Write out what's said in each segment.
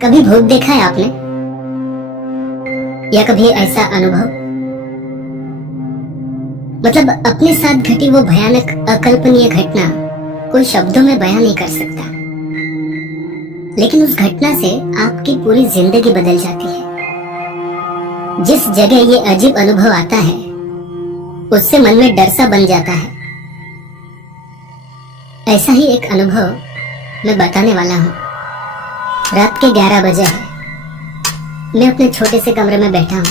कभी भूत देखा है आपने? या कभी ऐसा अनुभव, मतलब अपने साथ घटी वो भयानक अकल्पनीय घटना कोई शब्दों में बयां नहीं कर सकता, लेकिन उस घटना से आपकी पूरी जिंदगी बदल जाती है। जिस जगह ये अजीब अनुभव आता है उससे मन में डर सा बन जाता है। ऐसा ही एक अनुभव मैं बताने वाला हूँ। रात के 11 बजे है। मैं अपने छोटे से कमरे में बैठा हूँ।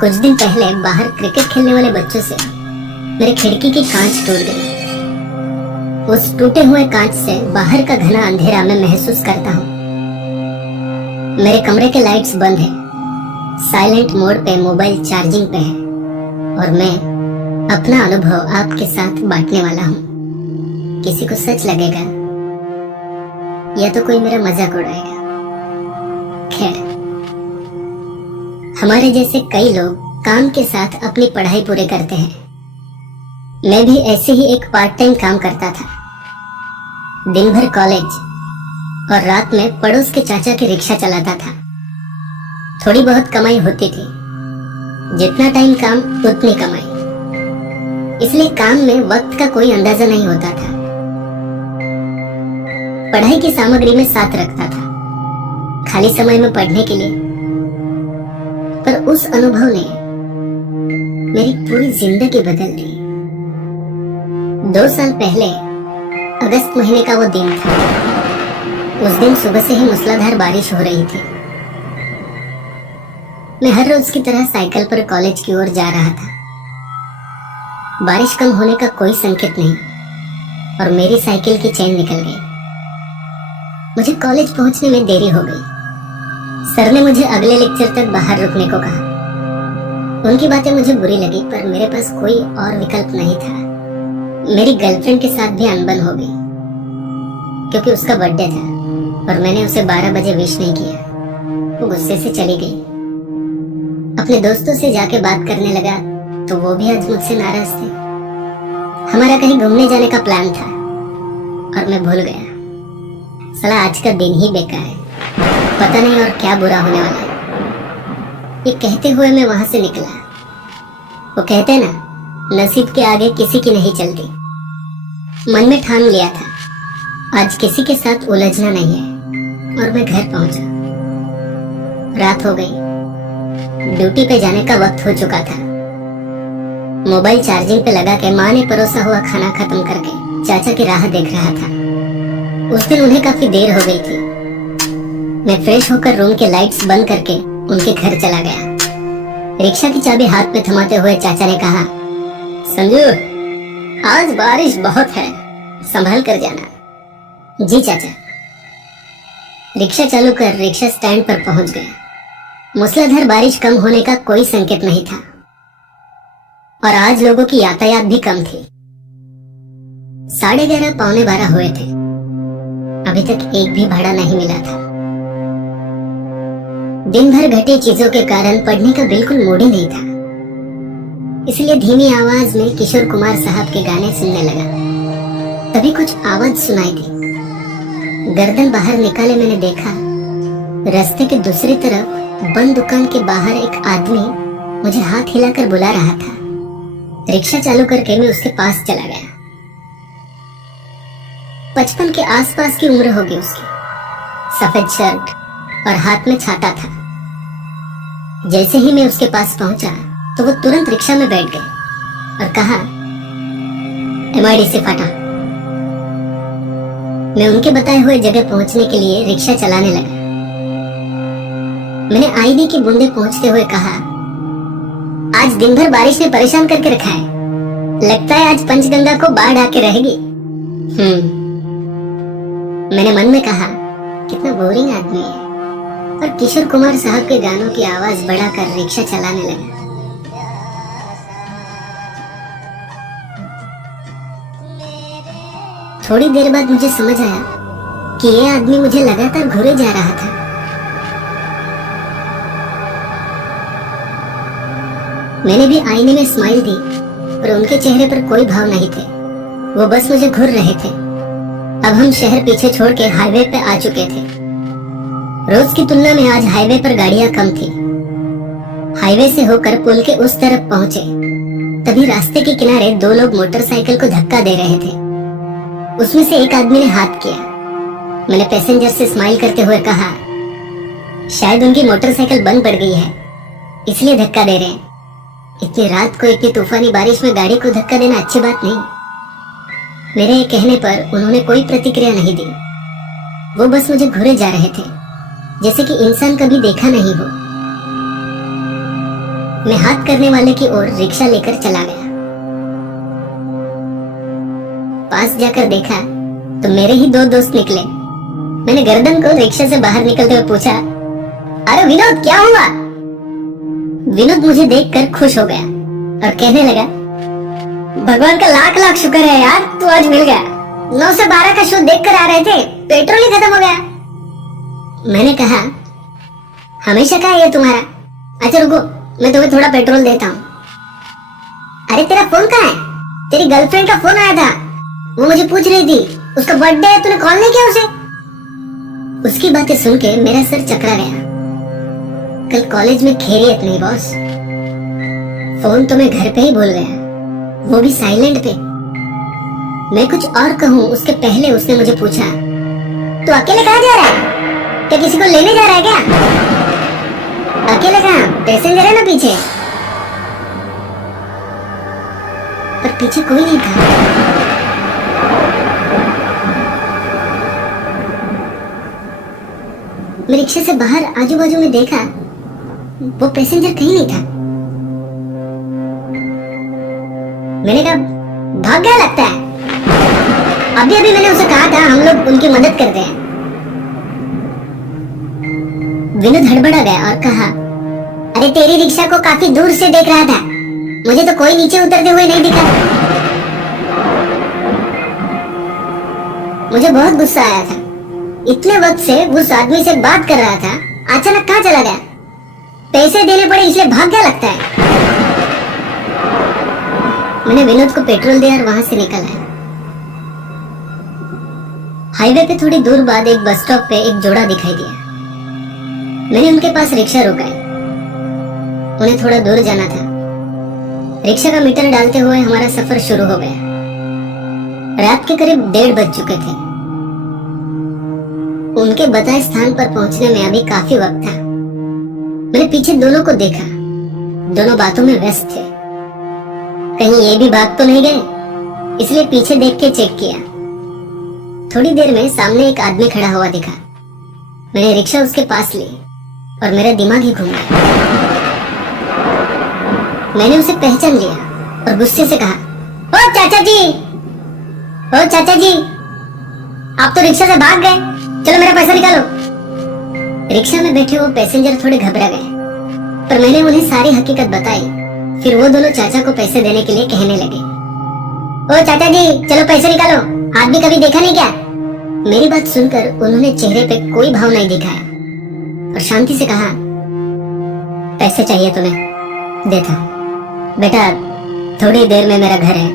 कुछ दिन पहले बाहर क्रिकेट खेलने वाले बच्चों से मेरे खिड़की की कांच टूट गई। उस टूटे हुए कांच से बाहर का घना अंधेरा मैं महसूस करता हूँ। मेरे कमरे के लाइट्स बंद है, साइलेंट मोड पे मोबाइल चार्जिंग पे है और मैं अपना अनुभव आपके साथ बांटने वाला हूँ। किसी को सच लगेगा या तो कोई मेरा मजाक उड़ाएगा। खैर, हमारे जैसे कई लोग काम के साथ अपनी पढ़ाई पूरे करते हैं। मैं भी ऐसे ही एक पार्ट टाइम काम करता था। दिन भर कॉलेज और रात में पड़ोस के चाचा की रिक्शा चलाता था। थोड़ी बहुत कमाई होती थी, जितना टाइम काम उतनी कमाई, इसलिए काम में वक्त का कोई अंदाजा नहीं होता था। पढ़ाई की सामग्री में साथ रखता था, खाली समय में पढ़ने के लिए। पर उस अनुभव ने मेरी पूरी जिंदगी बदल दी। 2 साल पहले अगस्त महीने का वो दिन था। उस दिन सुबह से ही मूसलाधार बारिश हो रही थी। मैं हर रोज की तरह साइकिल पर कॉलेज की ओर जा रहा था। बारिश कम होने का कोई संकेत नहीं और मेरी साइकिल की चेन निकल गई। मुझे कॉलेज पहुंचने में देरी हो गई। सर ने मुझे अगले लेक्चर तक बाहर रुकने को कहा। उनकी बातें मुझे बुरी लगी, पर मेरे पास कोई और विकल्प नहीं था। मेरी गर्लफ्रेंड के साथ भी अनबन हो गई क्योंकि उसका बर्थडे था और मैंने उसे 12 बजे विश नहीं किया। वो गुस्से से चली गई। अपने दोस्तों से जाके बात करने लगा तो वो भी आज मुझसे नाराज थे। हमारा कहीं घूमने जाने का प्लान था और मैं भूल गया। साला आज का दिन ही बेकार है, पता नहीं और क्या बुरा होने वाला है। ये कहते हुए मैं वहां से निकला। वो कहते ना, नसीब के आगे किसी की नहीं चलती। मन में ठान लिया था आज किसी के साथ उलझना नहीं है और मैं घर पहुंचा। रात हो गई। ड्यूटी पे जाने का वक्त हो चुका था। मोबाइल चार्जिंग पे लगा के माँ ने परोसा हुआ खाना खत्म करके चाचा की राह देख रहा था। उस दिन उन्हें काफी देर हो गई थी। मैं फ्रेश होकर रूम के लाइट्स बंद करके उनके घर चला गया। रिक्शा की चाबी हाथ में थमाते हुए चाचा ने कहा, संजू, आज बारिश बहुत है, संभल कर जाना। जी चाचा। रिक्शा चालू कर रिक्शा स्टैंड पर पहुंच गया। मूसलाधार बारिश कम होने का कोई संकेत नहीं था और आज लोगों की यातायात भी कम थी। 11:30 पौने 12 हुए थे। अभी तक एक भी भाड़ा नहीं मिला था। दिन भर घटी चीजों के कारण पढ़ने का बिल्कुल मूड ही नहीं था, इसलिए धीमी आवाज में किशोर कुमार साहब के गाने सुनने लगा। तभी कुछ आवाज सुनाई दी। गर्दन बाहर निकाले मैंने देखा, रास्ते के दूसरी तरफ बंद दुकान के बाहर एक आदमी मुझे हाथ हिलाकर बुला रहा था। रिक्शा चालू करके मैं उसके पास चला गया। 55 के आसपास की उम्र होगी उसकी। सफेद शर्ट और हाथ में छाता था। जैसे ही मैं उसके पास पहुंचा तो वो तुरंत रिक्शा में बैठ गए और कहा, MID से फटा। मैं उनके बताए हुए जगह पहुंचने के लिए रिक्शा चलाने लगा। मैंने आईडी की बूंदे पहुंचते हुए कहा, आज दिन भर बारिश ने परेशान करके रखा है। लगता है आज पंचगंगा को बाढ़ आके रहेगी। मैंने मन में कहा, कितना बोरिंग आदमी है, और किशोर कुमार साहब के गानों की आवाज बढ़ाकर रिक्शा चलाने लगा। थोड़ी देर बाद मुझे समझ आया कि ये आदमी मुझे लगातार घूरे जा रहा था। मैंने भी आईने में स्माइल दी, पर उनके चेहरे पर कोई भाव नहीं थे। वो बस मुझे घूर रहे थे। अब हम शहर पीछे छोड़ के हाईवे पे आ चुके थे। रोज की तुलना में आज हाईवे पर गाड़ियां कम थी। हाईवे से होकर पुल के उस तरफ पहुंचे तभी रास्ते के किनारे दो लोग मोटरसाइकिल को धक्का दे रहे थे। उसमें से एक आदमी ने हाथ किया। मैंने पैसेंजर से स्माइल करते हुए कहा, शायद उनकी मोटरसाइकिल बंद पड़ गई है इसलिए धक्का दे रहे हैं। इतनी रात को इतनी तूफानी बारिश में गाड़ी को धक्का देना अच्छी बात नहीं। मेरे कहने पर उन्होंने कोई प्रतिक्रिया नहीं दी। वो बस मुझे घूरे जा रहे थे जैसे कि इंसान कभी देखा नहीं हो। मैं हाथ करने वाले की ओर रिक्शा लेकर चला गया। पास जाकर देखा तो मेरे ही दो दोस्त निकले। मैंने गर्दन को रिक्शा से बाहर निकलते हुए पूछा, अरे विनोद क्या हुआ? विनोद मुझे देखकर खुश हो गया और कहने लगा, भगवान का लाख लाख शुक्र है यार, तू आज मिल गया। 9 से 12 का शो देखकर आ रहे थे, पेट्रोल ही खत्म हो गया। मैंने कहा, हमेशा का है ये तुम्हारा? अच्छा रुको, मैं तुम्हें थोड़ा पेट्रोल देता हूँ। अरे तेरा फोन कहाँ है? तेरी गर्लफ्रेंड का फोन आया था, वो मुझे पूछ रही थी उसका बर्थडे है, तूने कॉल नहीं किया उसे? उसकी बातें सुन के मेरा सर चकरा गया। कल कॉलेज में खैरियत नहीं बॉस। फोन तो मैं घर पे ही भूल गया, वो भी साइलेंट पे। मैं कुछ और कहूँ उसके पहले उसने मुझे पूछा, तू अकेले कहाँ जा रहा है? क्या किसी को लेने जा रहा है क्या? अकेले कहाँ, पैसेंजर है ना पीछे। पर पीछे कोई नहीं था। मैं रिक्शे से बाहर आजू बाजू में देखा, वो पैसेंजर कहीं नहीं था। मैंने कहा, भाग गया लगता है। अभी अभी मैंने उसे कहा था हम लोग उनकी मदद करते हैं। विनोद हड़बड़ा गया और कहा, अरे तेरी रिक्शा को काफी दूर से देख रहा था, मुझे तो कोई नीचे उतरते हुए नहीं दिखा। मुझे बहुत गुस्सा आया था। इतने वक्त से उस आदमी से बात कर रहा था, अचानक कहाँ चला गया? पैसे देने पड़े इसलिए भाग गया लगता है। मैंने विनोद को पेट्रोल दिया और वहां से निकल आया। हाईवे पे थोड़ी दूर बाद एक बस स्टॉप पे एक जोड़ा दिखाई दिया। मैंने उनके पास रिक्शा रोकाई। उन्हें थोड़ा दूर जाना था। रिक्शा का मीटर डालते हुए हमारा सफर शुरू हो गया। रात के करीब 1:30 बज चुके थे। उनके बताए स्थान पर पहुंचने में अभी काफी वक्त था। मैंने पीछे दोनों को देखा, दोनों बातों में व्यस्त थे। कहीं ये भी भाग तो नहीं गए, इसलिए पीछे देख के चेक किया। थोड़ी देर में सामने एक आदमी खड़ा हुआ दिखा। मैंने रिक्शा उसके पास ली और मेरा दिमाग ही घूम गया। मैंने उसे पहचान लिया और गुस्से से कहा, ओ चाचा जी, ओ चाचा जी, आप तो रिक्शा से भाग गए, चलो मेरा पैसा निकालो। रिक्शा में बैठे वो पैसेंजर थोड़े घबरा गए, पर मैंने उन्हें सारी हकीकत बताई। फिर वो दोनों चाचा को पैसे देने के लिए कहने लगे, ओ चाचा जी चलो पैसे निकालो, आप भी कभी देखा नहीं क्या? मेरी बात सुनकर उन्होंने चेहरे पे कोई भाव नहीं दिखाया और शांति से कहा, पैसे चाहिए तुम्हें, देता हूं। बेटा थोड़ी देर में मेरा घर है,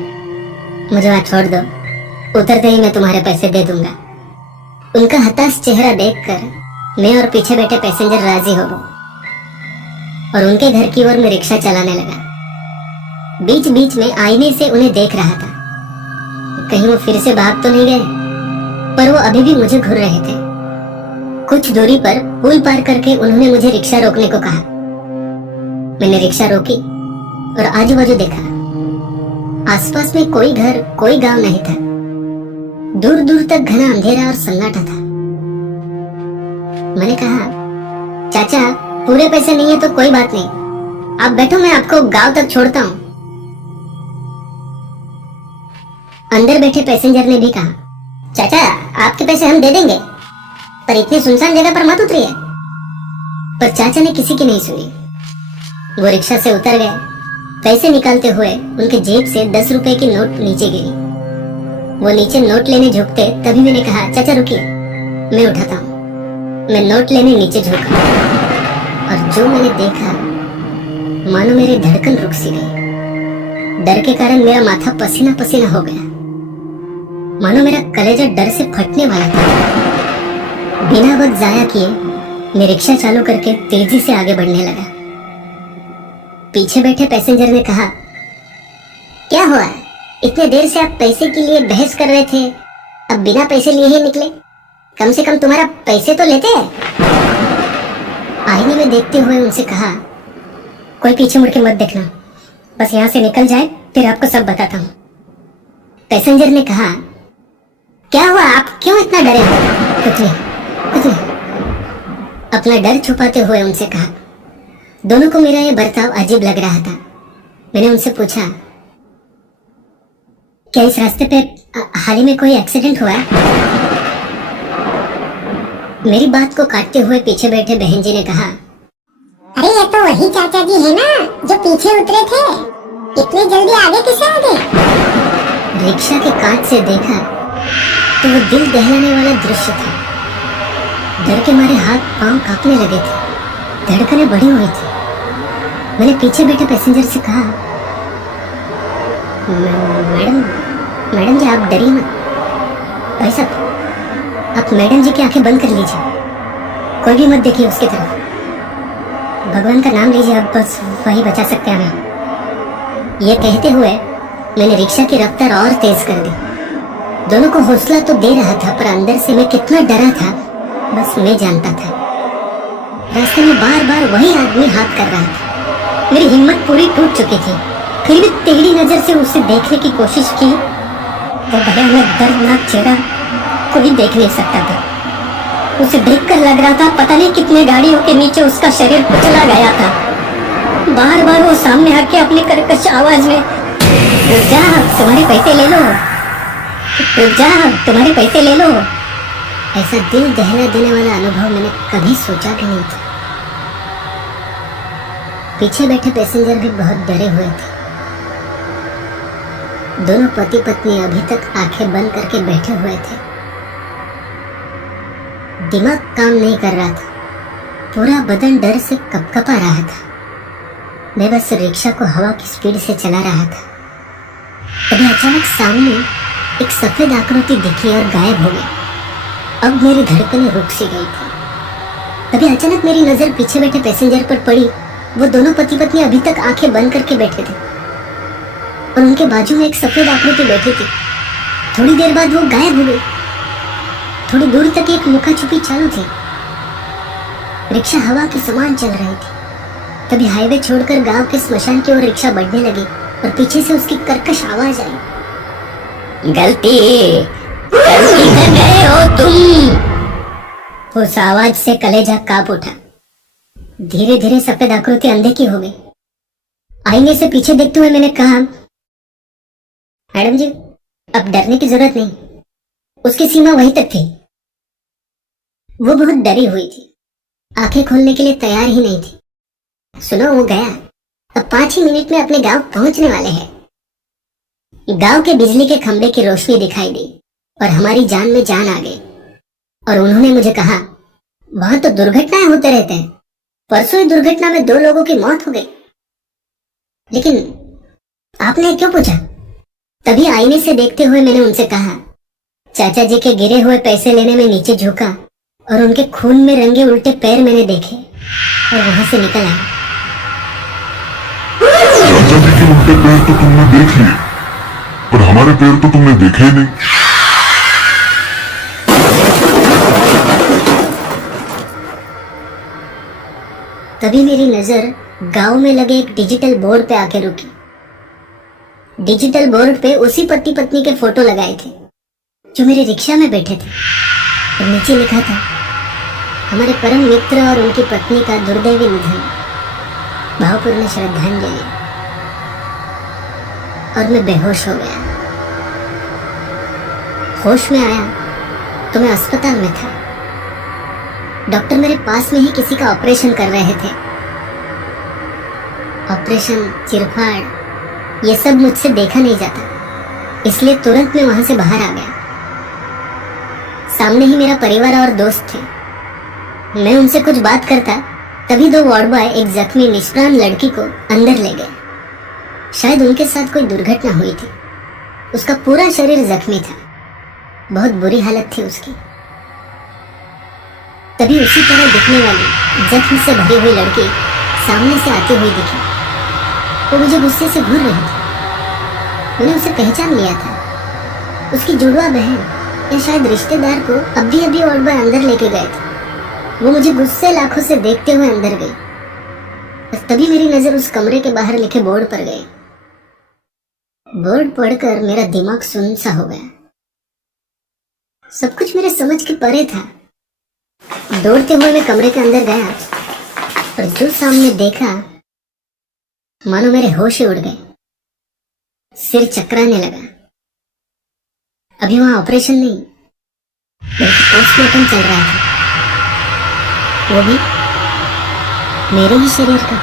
मुझे वहां छोड़ दो, उतरते ही मैं तुम्हारे पैसे दे दूंगा। उनका हताश चेहरा देखकर मैं और पीछे बैठे पैसेंजर राजी हो गए और उनके घर की ओर मैं रिक्शा चलाने लगा। बीच बीच में आईने से उन्हें देख रहा था, कहीं वो फिर से भाग तो नहीं गए, पर वो अभी भी मुझे घूर रहे थे। कुछ दूरी पर पुल पार करके उन्होंने मुझे रिक्शा रोकने को कहा। मैंने रिक्शा रोकी और आजू बाजू देखा। आसपास में कोई घर, कोई गांव नहीं था। दूर दूर तक घना अंधेरा और सन्नाटा था। मैंने कहा, चाचा पूरे पैसे नहीं है तो कोई बात नहीं, आप बैठो, मैं आपको गांव तक छोड़ता हूं। अंदर बैठे पैसेंजर ने भी कहा, चाचा आपके पैसे हम दे देंगे, पर इतनी सुनसान जगह पर मत उतरिए। पर चाचा ने किसी की नहीं सुनी। वो रिक्शा से उतर गए। पैसे निकालते हुए उनके जेब से 10 रुपए की नोट नीचे गिरी। वो नीचे नोट लेने झुकते तभी मैंने कहा, चाचा रुकिए, मैं उठाता हूँ। मैं नोट लेने नीचे झुका और जो मैंने देखा, मानो मेरी धड़कन रुक सी गई। डर के कारण मेरा माथा पसीना पसीना हो गया, मानो मेरा कलेजा डर से फटने वाला था। बिना वक्त जाया किए मैं रिक्शा चालू करके तेजी से आगे बढ़ने लगा। पीछे बैठे पैसेंजर ने कहा, क्या हुआ, इतने देर से आप पैसे के लिए बहस कर रहे थे, अब बिना पैसे लिए ही निकले? कम से कम तुम्हारा पैसे तो लेते हैं। आईने में देखते हुए उनसे कहा, कोई पीछे मुड़ के मत देखना, बस यहां से निकल जाए फिर आपको सब बताता हूं। पैसेंजर ने कहा, क्या हुआ, आप क्यों इतना डरे हो? कुछ नहीं। अपना डर छुपाते हुए उनसे कहा। दोनों को मेरा यह बर्ताव अजीब लग रहा था। मैंने उनसे पूछा, क्या इस रास्ते पे हाल ही में कोई एक्सीडेंट हुआ है? मेरी बात को काटते हुए पीछे बैठे बहन जी ने कहा, अरे ये तो वही चाचा जी है ना जो पीछे उतरे थे, इतने जल्दी आगे कैसे आ गए? रिक्शा के कांच से देखा तो वो दिल दहलाने वाला दृश्य था। डर के मारे हाथ पांव कांपने लगे थे, धड़कनें बढ़ी हुई थी। मैंने पीछे बैठे पैसेंजर से कहा, मैडम जी आप डरिए मत। भाई साहब, आप मैडम जी की आंखें बंद कर लीजिए, कोई भी मत देखिए उसकी तरफ। भगवान का नाम लीजिए, आप बस वही बचा सकते हैं हमें। ये कहते हुए मैंने रिक्शा की रफ्तार और तेज कर दी। दोनों को हौसला तो दे रहा था, पर अंदर से मैं कितना डरा था बस मैं जानता था। रास्ते में बार बार वही आदमी हाथ कर रहा था। मेरी हिम्मत पूरी टूट चुकी थी, फिर भी टेढ़ी नजर से उसे देखने की कोशिश की। वो भयानक दर्दनाक चेहरा कोई देख नहीं सकता था। उसे देखकर लग रहा था पता नहीं कितने गाड़ियों के नीचे उसका शरीर कुचला गया था। बार बार वो सामने आके अपनी कर्कश आवाज में, रुक जा तुम्हारे पैसे ले लो, रुक जा तुम्हारे पैसे ले लो। ऐसा दिल दहला देने वाला अनुभव मैंने कभी सोचा भी नहीं था। पीछे बैठे पैसेंजर भी बहुत डरे हुए थे। दोनों पति पत्नी अभी तक आंखें बंद करके बैठे हुए थे। दिमाग काम नहीं कर रहा था, पूरा बदन डर से कपकपा रहा था। मैं बस रिक्शा को हवा की स्पीड से चला रहा था। तभी अचानक सामने एक सफेद आकृति दिखी और गायब हो गई। अब मेरी धड़कनें रुक सी गई थी। तभी अचानक मेरी नजर पीछे बैठे पैसेंजर पर पड़ी। वो दोनों पति पत्नी अभी तक आंखें बंद करके बैठे थे और उनके बाजू में एक सफेद आकृति बैठी थी। थोड़ी देर बाद वो गायब हो गई। थोड़ी दूर तक एक लुका छुपी चालू थी। रिक्शा हवा के समान चल रही थी। तभी हाईवे छोड़कर गांव के स्मशान की ओर रिक्शा बढ़ने लगी और पीछे से उसकी कर्कश आवाज आई, गलती कर गए हो तुम। उस आवाज से कलेजा कांप उठा। धीरे धीरे सफेद आकृति अंधे की हो गई। आईने से पीछे देखते हुए मैंने कहा, मैडम जी अब डरने की जरूरत नहीं। उसकी सीमा वहीं तक थी। वो बहुत डरी हुई थी, आंखें खोलने के लिए तैयार ही नहीं थी। सुनो, वो गया। अब 5 ही मिनट में अपने गांव पहुंचने वाले हैं। गांव के बिजली के खंभे की रोशनी दिखाई दी और हमारी जान में जान आ गई। और उन्होंने मुझे कहा, वहां तो दुर्घटनाएं होते रहते हैं। परसों ही दुर्घटना में 2 लोगों की मौत हो गई। लेकिन आपने क्यों पूछा? तभी आईने से देखते हुए मैंने उनसे कहा, चाचा जी के गिरे हुए पैसे लेने में नीचे झुका और उनके खून में रंगे उल्टे पैर मैंने देखे और वहां से निकल आया। चाचा जी के उल्टे पैर तो तुमने देख लिए, पर हमारे पैर तो तुमने देखे ही नहीं। तभी मेरी नजर गांव में लगे एक डिजिटल बोर्ड पे आके रुकी। डिजिटल बोर्ड पे उसी पति पत्नी के फोटो लगाए थे जो मेरे रिक्शा में बैठे थे और नीचे लिखा था, हमारे परम मित्र और उनकी पत्नी का दुर्दैवी निधन, भावपूर्ण श्रद्धांजलि। और मैं बेहोश हो गया। होश में आया तो मैं अस्पताल में था। डॉक्टर मेरे पास में ही किसी का ऑपरेशन कर रहे थे। ऑपरेशन, चिरफाड़, ये सब मुझसे देखा नहीं जाता, इसलिए तुरंत मैं वहां से बाहर आ गया। सामने ही मेरा परिवार और दोस्त थे। मैं उनसे कुछ बात करता, तभी 2 वार्ड बॉय एक जख्मी निष्प्राण लड़की को अंदर ले गए। शायद उनके साथ कोई दुर्घटना हुई थी। उसका पूरा शरीर जख्मी था, बहुत बुरी हालत थी उसकी। तभी उसी तरह दिखने वाली जख्म से भरी हुई लड़की सामने से आती हुई दिखी। वो मुझे गुस्से से घूर रही थी। मैंने उसे पहचान लिया था। उसकी जुड़वा बहन या शायद रिश्तेदार को अभी अभी वार्ड बॉय अंदर लेके गए थे। वो मुझे गुस्से लाखों से देखते हुए अंदर गई और तभी मेरी नजर उस कमरे के बाहर लिखे बोर्ड पर गई। बोर्ड पढ़कर मेरा दिमाग सुन्न सा हो गया। सब कुछ मेरे समझ के परे था। दौड़ते हुए मैं कमरे के अंदर गया और जो सामने देखा मानो मेरे होश ही उड़ गए। सिर चकराने लगा। अभी वहां ऑपरेशन नहीं बल्कि पोस्टमार्टम चल रहा था, वो भी मेरे ही शरीर का।